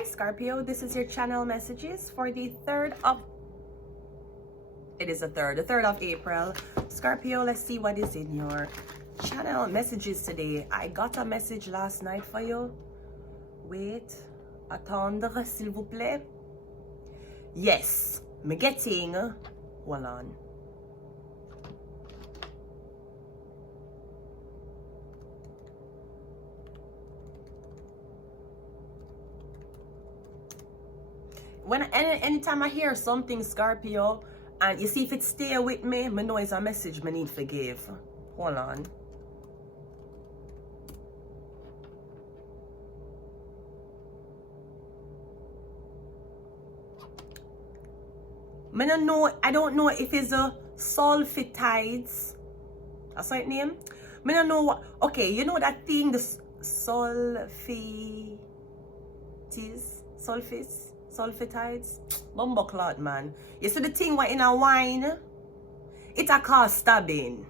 Hi Scorpio, this is your channel messages for the 3rd of April. Scorpio, let's see what is in your channel messages today. I got a message last night for you. Wait, attendre s'il vous plaît. Yes, me getting, hold on. Anytime I hear something, Scorpio, and you see if it stay with me know it's a message me need to give. Hold on. I don't know if it's a sulfitides. That's that name? I don't know what. Okay, you know that thing, the sulfitides, bumbleclot, man. You see the thing what in a wine, it a cause stabbing.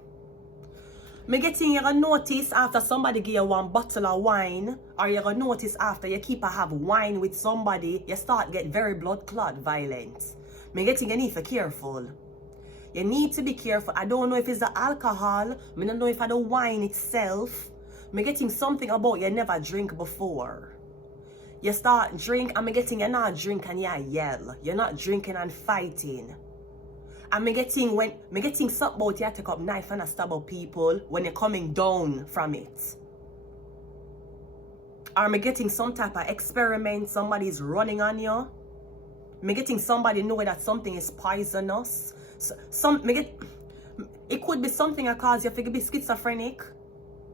Me getting you gonna notice after somebody give you one bottle of wine, or you gonna notice after you keep a have wine with somebody, you start get very blood clot violent. Me getting you need to be careful. You need to be careful. I don't know if it's the alcohol. Me don't know if it's the wine itself. Me getting something about you never drink before. You start drink and me getting you not drink and you yell. You're not drinking and fighting. And me getting something about you take up knife and stab up people when you're coming down from it. Or me getting some type of experiment, somebody's running on you. Me getting somebody know that something is poisonous. It could be something that cause you to be schizophrenic.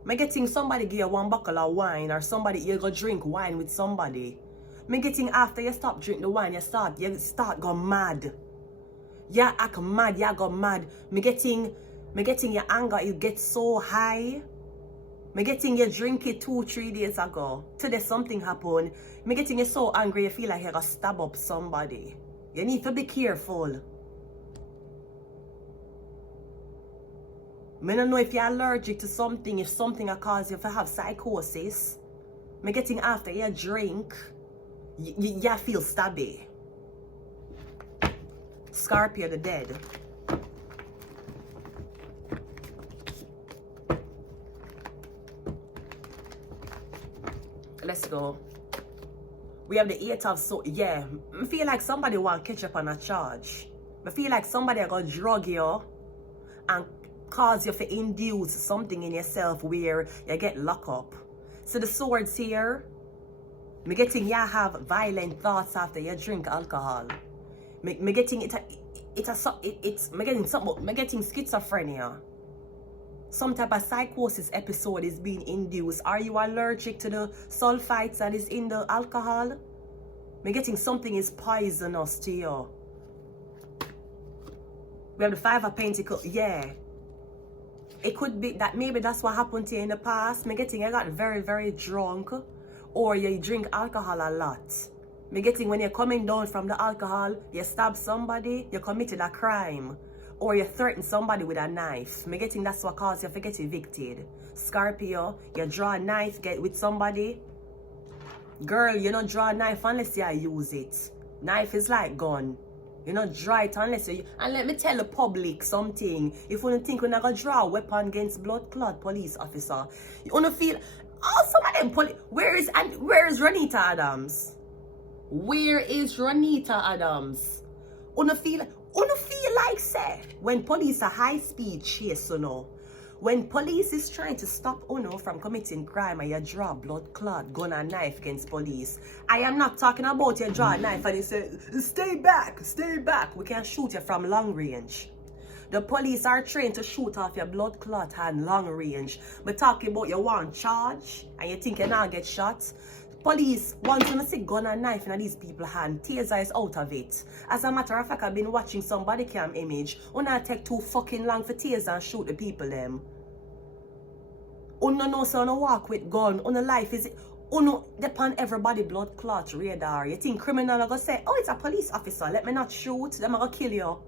Me getting somebody give you one bottle of wine, or somebody you go drink wine with somebody. Me getting after you stop drink the wine, you start go mad. You act mad, you go mad. Me getting your anger, it gets so high. Me getting you drink it 2-3 days ago. Today something happened. Me getting you so angry you feel like you're gonna stab up somebody. You need to be careful. Me don't know if you're allergic to something, if something will cause you to have psychosis. Me getting after you drink, you feel stabby. Scorpio the dead. Let's go. We have the 8 of swords. Yeah, I feel like somebody want to catch up on a charge. I feel like somebody are going to drug you and cause you to induce something in yourself where you get locked up. So the swords here, me getting you have violent thoughts after you drink alcohol. Me getting me getting schizophrenia. Some type of psychosis episode is being induced. Are you allergic to the sulfites that is in the alcohol? Me getting something is poisonous to you. We have the 5 of Pentacles. Yeah. It could be that maybe that's what happened to you in the past. Me getting you got very, very drunk, or you drink alcohol a lot. Me getting when you're coming down from the alcohol, you stab somebody, you committed a crime, or you threaten somebody with a knife. Me getting that's what caused you to get evicted. Scorpio, you draw a knife, get with somebody. Girl, you don't draw a knife unless you use it. Knife is like gun. You not draw it unless you... And let me tell the public something. If you don't think we're not going to draw a weapon against blood clot police officer, you want to feel... Oh, some of them... Where is Ronita Adams? Where is Ronita Adams? You feel like, say, when police are high speed chase, you know, when police is trying to stop Uno from committing crime and you draw blood clot, gun and knife against police. I am not talking about you draw a knife and you say, stay back, we can shoot you from long range. The police are trained to shoot off your blood clot hand long range. But talking about you want charge and you think you not get shot. Police, once you see gun and knife in these people's hand, taser is out of it. As a matter of fact, I've been watching some body cam image. Una take too fucking long for taser and shoot the people them. Una know so una walk with gun. Una life is Una depend everybody blood clot radar. You think criminal are gonna say, oh, it's a police officer, let me not shoot, them are gonna kill you.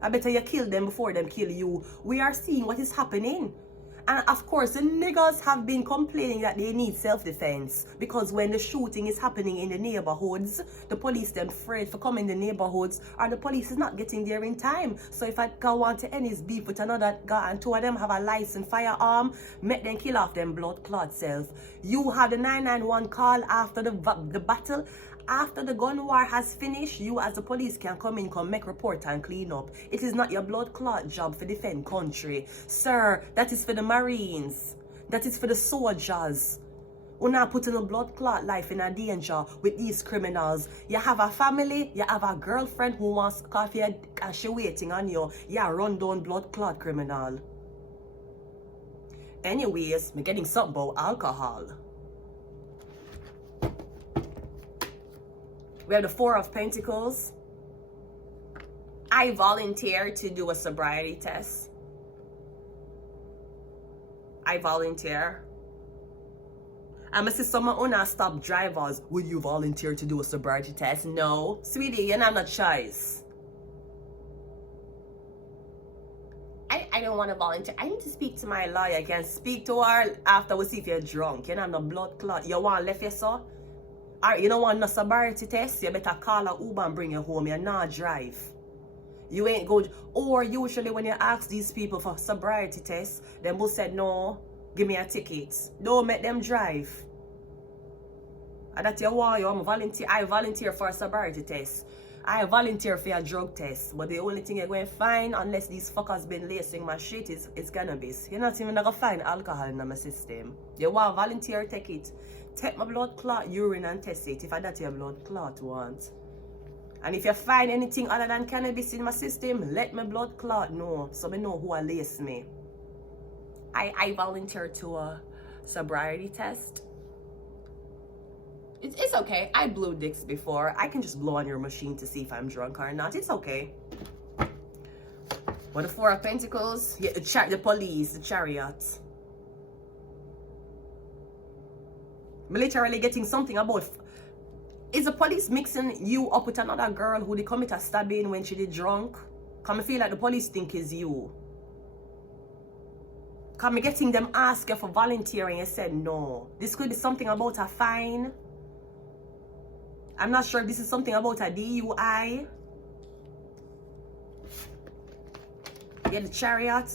I better you kill them before them kill you. We are seeing what is happening. And of course, the niggas have been complaining that they need self-defense because when the shooting is happening in the neighborhoods, the police them afraid for coming in the neighborhoods, or the police is not getting there in time. So if I go want to end his beef with another guy and two of them have a licensed firearm, make them kill off them blood clot self. You have the 991 call after the battle. After the gun war has finished, you as the police can come in, come make report and clean up. It is not your blood clot job for defend country. Sir, that is for the Marines. That is for the soldiers. We're not putting a blood clot life in a danger with these criminals. You have a family, you have a girlfriend who wants coffee and she waiting on you. You run down blood clot criminal. Anyways, we're getting something about alcohol. We have the Four of Pentacles. I volunteer to do a sobriety test. I volunteer. I'm gonna say someone wanna stop drivers. Will you volunteer to do a sobriety test? No. Sweetie, you're not a choice. I don't want to volunteer. I need to speak to my lawyer. I can speak to her after we see if you're drunk. You know, no blood clot. You want left your son? Alright, you don't want no sobriety test, you better call a Uber and bring you home. You're not drive. You ain't good. Or usually when you ask these people for sobriety tests, them both said no, give me a ticket. Don't make them drive. And that you want, you want to volunteer. I volunteer for a sobriety test. I volunteer for a drug test. But the only thing you're going to find, unless these fuckers been lacing my shit, is cannabis. You're not even going to find alcohol in my system. You want to volunteer, take it. Take my blood clot urine and test it if that's your blood clot want. And if you find anything other than cannabis in my system, let my blood clot know so I know who will lace me. I volunteer to a sobriety test. It's okay. I blew dicks before. I can just blow on your machine to see if I'm drunk or not. It's okay. But the Four of Pentacles, yeah, the police, the chariot. I'm literally getting something about, is the police mixing you up with another girl who they commit a stabbing when she did drunk? Come I feel like the police think is you. Come getting them ask you for volunteering, you said no. This could be something about a fine. I'm not sure if this is something about a DUI. Yeah, the chariot.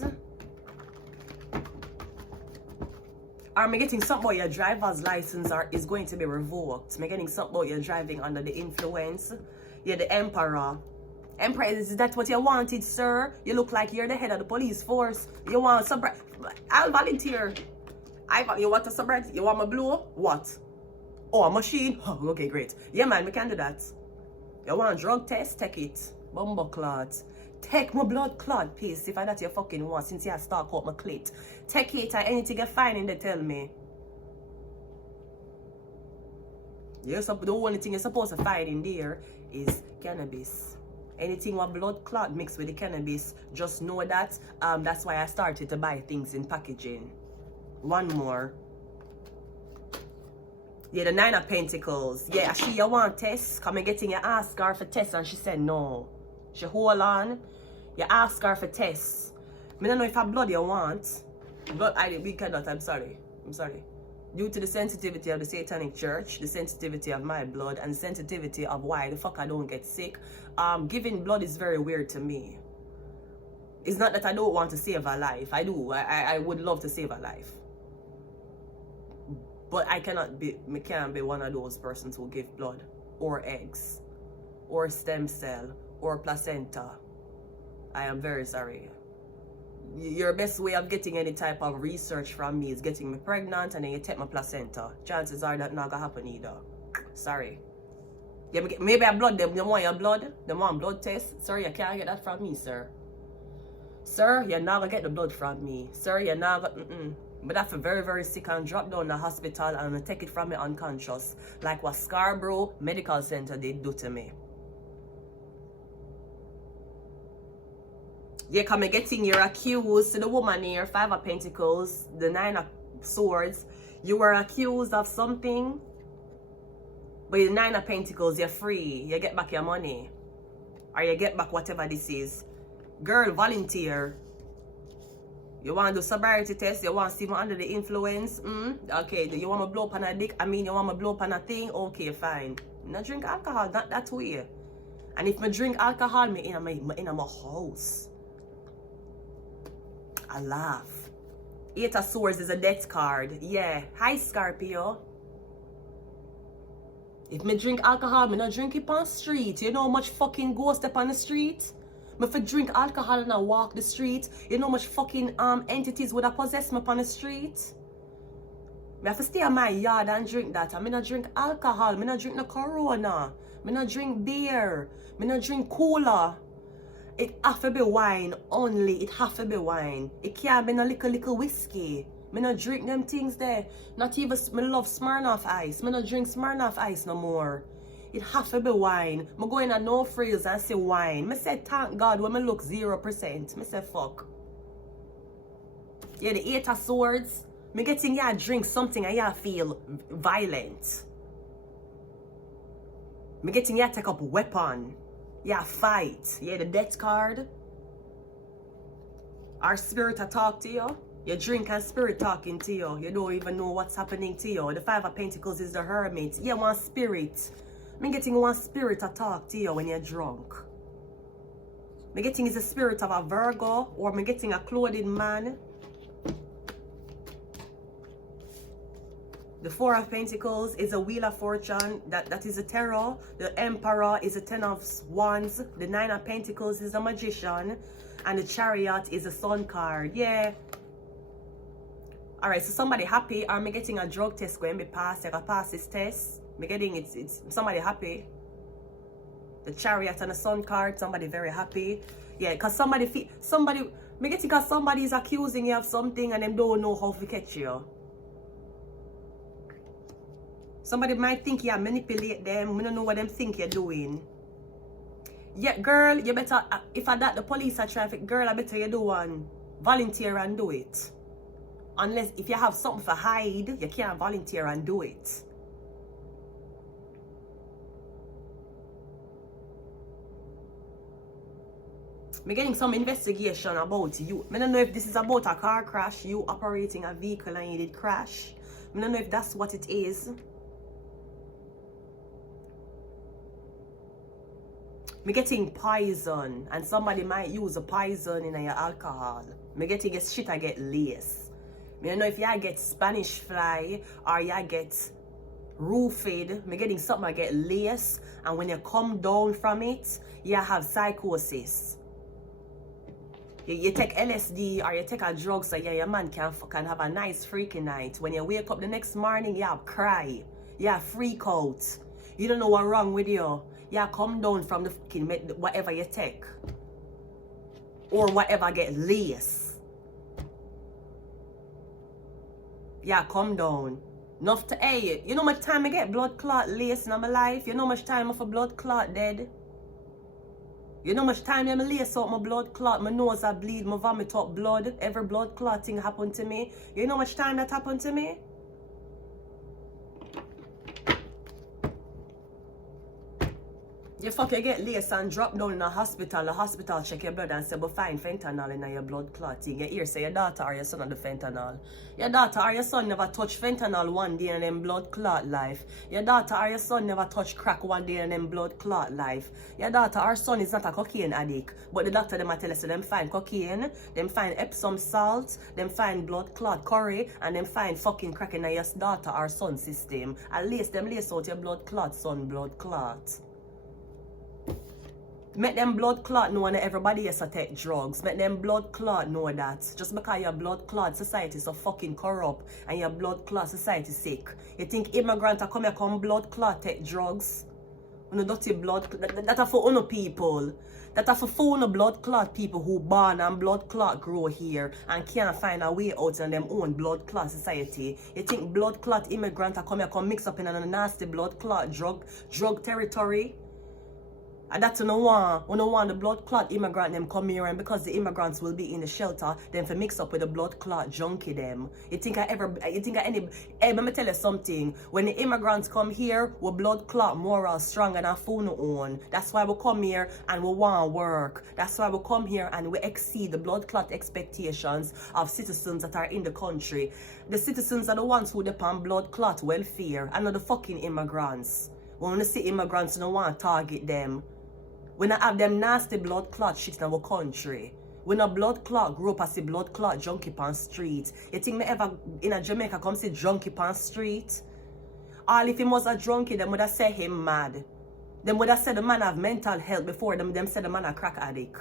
Am I getting something about your driver's license is going to be revoked? Am I getting something about your driving under the influence? Yeah, the Emperor. Emperor, is that what you wanted, sir? You look like you're the head of the police force. You want sobriety? I'll volunteer. You want a sobriety? You want my blue? What? Oh, a machine? Oh, okay, great. Yeah, man, we can do that. You want a drug test? Take it. Bumbo clot. Take my blood clot piece if that's your fucking want, since you have stuck out my clit. Take it and anything you find in there, tell me. The only thing you're supposed to find in there is cannabis. Anything with blood clot mixed with the cannabis, just know that. That's why I started to buy things in packaging. One more. Yeah, the Nine of Pentacles. Yeah, you want tests? Come and getting your ask her for tests and she said no. She hold on. You ask her for tests. I don't know if her blood you want. But we cannot, I'm sorry. Due to the sensitivity of the Satanic Church, the sensitivity of my blood, and the sensitivity of why the fuck I don't get sick, giving blood is very weird to me. It's not that I don't want to save a life. I do. I would love to save a life. But I can't be one of those persons who give blood, or eggs, or stem cell, or placenta. I am very sorry. Your best way of getting any type of research from me is getting me pregnant and then you take my placenta. Chances are that not gonna happen either. Sorry. Yeah, maybe I blood them. They want your blood? They want blood test? Sir, you can't get that from me, sir. Sir, you're not gonna get the blood from me. Sir, you're not gonna... But that's very, very sick and drop down the hospital and take it from me unconscious. Like what Scarborough Medical Center did do to me. Yeah, come getting you're accused to the woman here, Five of Pentacles, the Nine of Swords. You were accused of something, but the Nine of Pentacles, you're free. You get back your money. Or you get back whatever this is. Girl, volunteer. You want to do sobriety test? You want to see me under the influence? Okay, you want me blow up on a dick? I mean, you want me blow up on a thing? Okay, fine. I not drink alcohol, not that way. And if I drink alcohol, me in my house. I laugh. Eight of Swords is a death card. Yeah. Hi, Scorpio. If me drink alcohol, me not drink it on the street. You know how much fucking ghost up on the street? Me for drink alcohol and I walk the street. You know how much fucking entities would have possessed me on the street? Me have to stay in my yard and drink that. I me not drink alcohol. Me not drink no Corona. Me not drink beer. Me not drink cola. It have to be wine only. It have to be wine. It can't be no little whiskey. Me not drink them things there. Not even, me love Smirnoff Ice. Me not drink Smirnoff Ice no more. It have to be wine. Me go in a no frills and say wine. Me say thank God when me look 0%. Me say fuck. Yeah, the Eight of Swords. Me getting ya drink something and ya feel violent. Me getting ya take up weapon. Yeah, fight. Yeah, the death card. Our spirit talk to you. You drink and spirit talking to you. You don't even know what's happening to you. The Five of Pentacles is the Hermit. Yeah, one spirit. Me getting one spirit to talk to you when you're drunk. Me getting is a spirit of a Virgo, or me getting a clothed man. The Four of Pentacles is a Wheel of Fortune. That is a Tarot. The Emperor is a Ten of Wands. The Nine of Pentacles is a Magician. And the Chariot is a Sun card. Yeah. Alright, so somebody happy. Are me getting a drug test going to be passed? I got pass this test. Me getting it's somebody happy. The Chariot and the Sun card. Somebody very happy. Yeah, because somebody me getting because somebody is accusing you of something and them don't know how to catch you. Somebody might think you manipulate them. We don't know what them think you're doing. Yeah, girl, you better, if I that the police are traffic, girl, I better you do one. Volunteer and do it. Unless, if you have something to hide, you can't volunteer and do it. I'm getting some investigation about you. I don't know if this is about a car crash, you operating a vehicle and you did crash. I don't know if that's what it is. Me getting poison, and somebody might use a poison in your alcohol. Me getting a shit I get lace. Me don't know if you get Spanish fly or you get roofied. Me getting something I get lace, and when you come down from it, you have psychosis. You take LSD or you take a drug so yeah, your man can have a nice freaky night. When you wake up the next morning, you have cry. You have freak out. You don't know what's wrong with you. Yeah, come down from the fucking whatever you take. Or whatever get lace. Yeah, come down. Enough to, hey, you know how much time I get blood clot lace in my life? You know how much time of a blood clot dead? You know how much time I lace out my blood clot, my nose I bleed, my vomit up blood. Every blood clot thing happened to me. You know how much time that happened to me? You fucking get laced and drop down in a hospital. The hospital check your blood and say, but find fentanyl in your blood clotting. You hear say your daughter or your son of the fentanyl. Your daughter or your son never touch fentanyl one day in them blood clot life. Your daughter or your son never touch crack one day in them blood clot life. Your daughter or son is not a cocaine addict. But the doctor them tell us so them find cocaine, them find Epsom salt, them find blood clot curry, and them find fucking crack in your daughter or son system. At least them lace out your blood clot, son blood clot. Make them blood clot know that everybody has to take drugs. Make them blood clot know that. Just because your blood clot society is so fucking corrupt and your blood clot society sick. You think immigrants are come blood clot take drugs? You know, dirty blood that are for other people. That are for no blood clot people who born and blood clot grow here and can't find a way out in them own blood clot society. You think blood clot immigrants are come mix up in a nasty blood clot drug territory? And that's no want the blood clot immigrant them come here, and because the immigrants will be in the shelter, then for mix up with the blood clot junkie them. You think hey, let me tell you something. When the immigrants come here, we blood clot moral stronger than phone own. That's why we come here and we want work. That's why we come here and we exceed the blood clot expectations of citizens that are in the country. The citizens are the ones who depend blood clot welfare, and not the fucking immigrants. When we see immigrants, we don't want to target them. We not have them nasty blood clot shit in our country. When a blood clot grew up as a blood clot junkie on street. You think me ever in a Jamaica come see junkie on street? All if he was a junkie, them would have said him mad. Them would have said the man have mental health before them said the man a crack addict.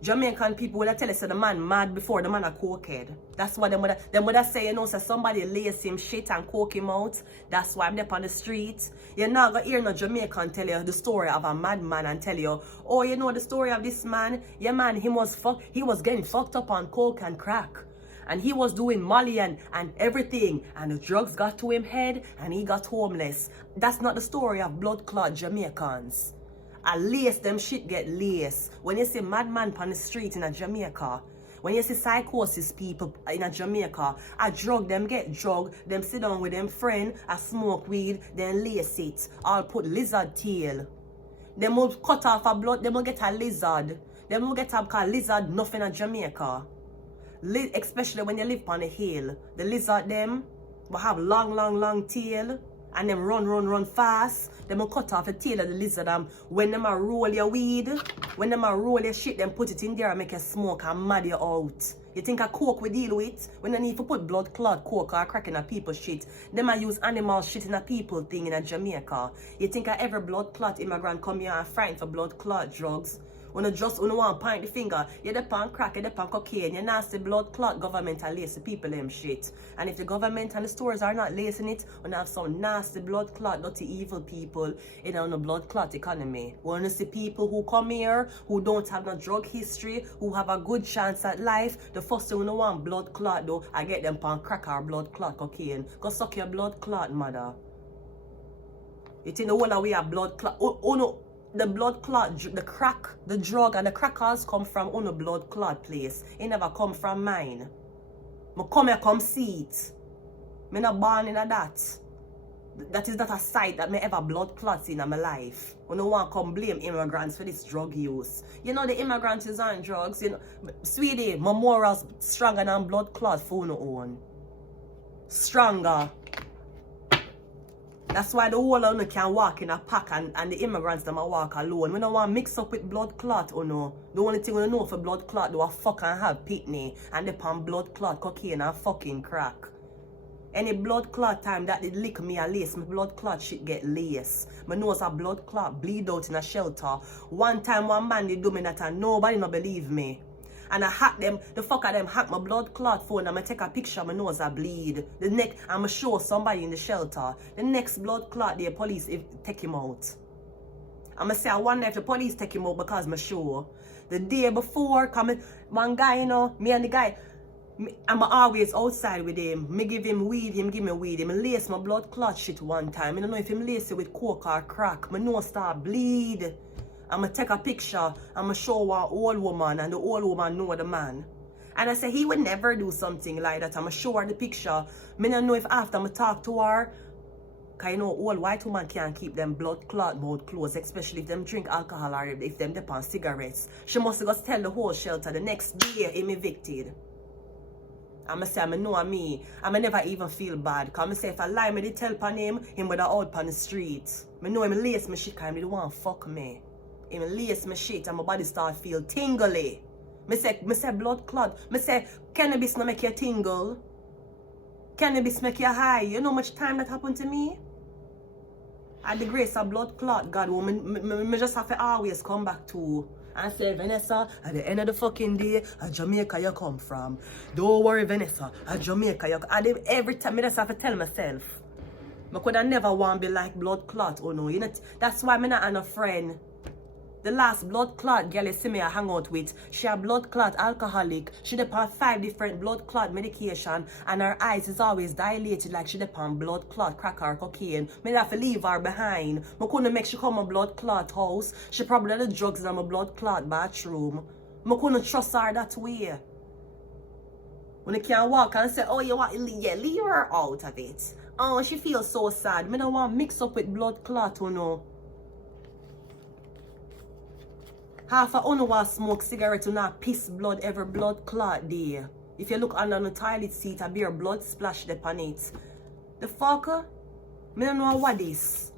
Jamaican people would have tell us the man mad before the man a cokehead. That's why them would have say, you know, so somebody lace him shit and coke him out. That's why I'm there on the street. You're not gonna hear no Jamaican tell you the story of a madman and tell you, oh, you know the story of this man? Yeah, man, he was getting fucked up on coke and crack. And he was doing Molly and everything. And the drugs got to him head and he got homeless. That's not the story of blood clot Jamaicans. A lace, them shit get lace. When you see madman on the street in a Jamaica, when you see psychosis people in a Jamaica, a drug, them get drug, them sit down with them friend, a smoke weed, then lace it. I'll put lizard tail. Them will cut off a blood, them will get a lizard. Them will get a lizard nothing in Jamaica. Especially when you live on a hill. The lizard them will have long tail. And them run fast. Them will cut off the tail of the lizard. When them a roll your weed, when them a roll your shit, them put it in there and make you smoke and mad you out. You think a coke we deal with? When they need to put blood clot coke or crack in a people shit, them a use animal shit in a people thing in a Jamaica. You think every blood clot immigrant come here and frightened for blood clot drugs? When you want to point the finger, you're the pan crack, you're the pan cocaine, you're nasty blood clot government and lace the people them shit. And if the government and the stores are not lacing it, we have some nasty blood clot, dirty evil people in a blood clot economy. We want to see people who come here, who don't have no drug history, who have a good chance at life. The first thing we don't want blood clot though, I get them pan crack or blood clot cocaine. Go suck your blood clot, mother. You think the whole of we have blood clot? Oh no. The blood clot, the crack, the drug and the crackers come from on a blood clot place. It never come from mine. I come here, come see it. I'm not born in that. That is not a sight that me ever blood clots in my life. I don't want to come blame immigrants for this drug use. You know the immigrants is on drugs. You know, sweetie, my morals stronger than blood clot for no own. Stronger. That's why the whole of them can walk in a pack and the immigrants them walk alone. We don't want to mix up with blood clot or no. The only thing we know for blood clot do a fuck and have pitney and they pan blood clot, cocaine and fucking crack. Any blood clot time that did lick me a lace, my blood clot shit get lace. My nose a blood clot bleed out in a shelter. One time one man did do me that and nobody no believe me. And I hack them, the fuck of them hack my blood clot phone and I take a picture, my nose I bleed. The next, I'ma show somebody in the shelter. The next blood clot, the police take him out. I'ma say I wonder if the police take him out because I'm sure. The day before, coming, one guy, you know, me and the guy, I'm always outside with him. Me give him weed, him give me weed. Him lace my blood clot shit one time. I don't know if him lace it with coke or crack. My nose start bleed. I'ma take a picture, I'ma show an old woman and the old woman know the man. And I say he would never do something like that. I'ma show her the picture. Me don't know if after I'ma talk to her, cause you know old white woman can't keep them blood clot mouth closed, especially if them drink alcohol or if them dip on cigarettes. She must go tell the whole shelter the next day him evicted. I'ma say I know me. I'ma never even feel bad. Cause I'ma say if I lie me to tell upon him would have out on the streets. I know him lace me shit cause he don't want to fuck me. Him lace my shit and my body start feel tingly. Me say blood clot. Me say cannabis no make you tingle. Cannabis make you high. You know how much time that happened to me? At the grace of blood clot, God, me just have to always come back to and say, Vanessa, at the end of the fucking day, at Jamaica you come from. Don't worry, Vanessa, at Jamaica you come. Every time I just have to tell myself. I could have never want to be like blood clot, oh no. You know, that's why I'm not a friend. The last blood clot girl you see me I hang out with, she a blood clot alcoholic. She dep on 5 different blood clot medication and her eyes is always dilated like she dep on blood clot crack or cocaine. Me have to leave her behind. Me couldn't make she come a blood clot house. She probably had the drugs in my blood clot bathroom. Me couldn't trust her that way. When you can't walk and say, oh, you want to leave her out of it. Oh, she feels so sad. Me don't want to mix up with blood clot, you know. Half of you want to smoke cigarette, you not piss blood every blood clot day. If you look under the toilet seat, a beer blood splash upon it. The fucker? Me don't know what this.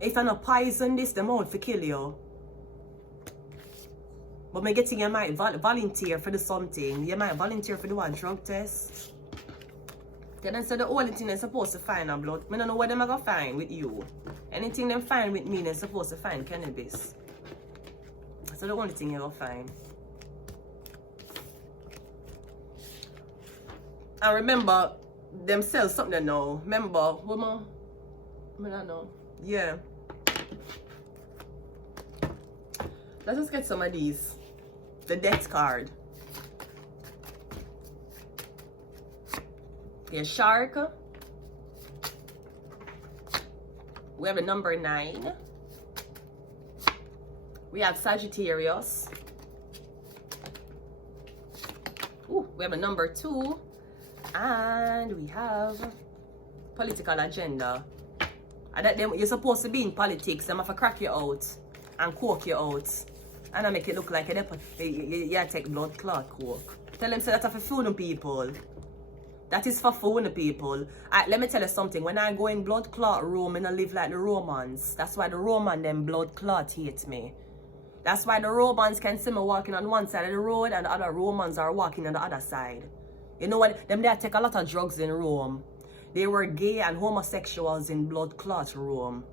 If I not poison this, them out for kill you. But me getting you might volunteer for the something. You might volunteer for the one drug test. Then say the only thing they're supposed to find a blood. I don't know what they're gonna find with you. Anything they find with me, they're supposed to find cannabis. That's the only thing you're gonna find. And remember, them sell something now. Remember, woman? I don't know. Yeah. Let's just get some of these. The death card. The shark. We have a number 9. We have Sagittarius. Ooh, we have a number 2. And we have political agenda. And that them, you're supposed to be in politics. Them have to crack you out and coke you out. And I make it look like you take blood clot coke. Tell them say that's for fooling people. That is for fooling people. Let me tell you something. When I go in blood clot room and I live like the Romans. That's why the Roman them blood clot hate me. That's why the Romans can see me walking on one side of the road and the other Romans are walking on the other side. You know what? Them they take a lot of drugs in Rome. They were gay and homosexuals in blood clot Rome.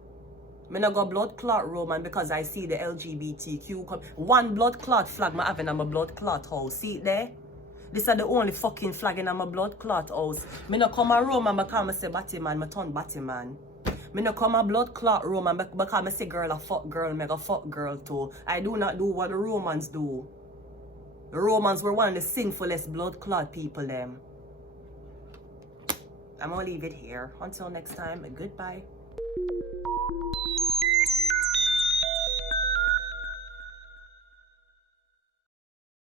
I not go blood clot Roman because I see the LGBTQ come. One blood clot flag I have in my blood clot house. See it there? This is the only fucking flag in my blood clot house. I not come a Roman because I say Batman, I turn Batman. I not come a blood clot Roman because I say girl a fuck girl, I fuck girl too. I do not do what the Romans do. The Romans were one of the sinfulest blood clot people them. I'm gonna leave it here. Until next time, goodbye.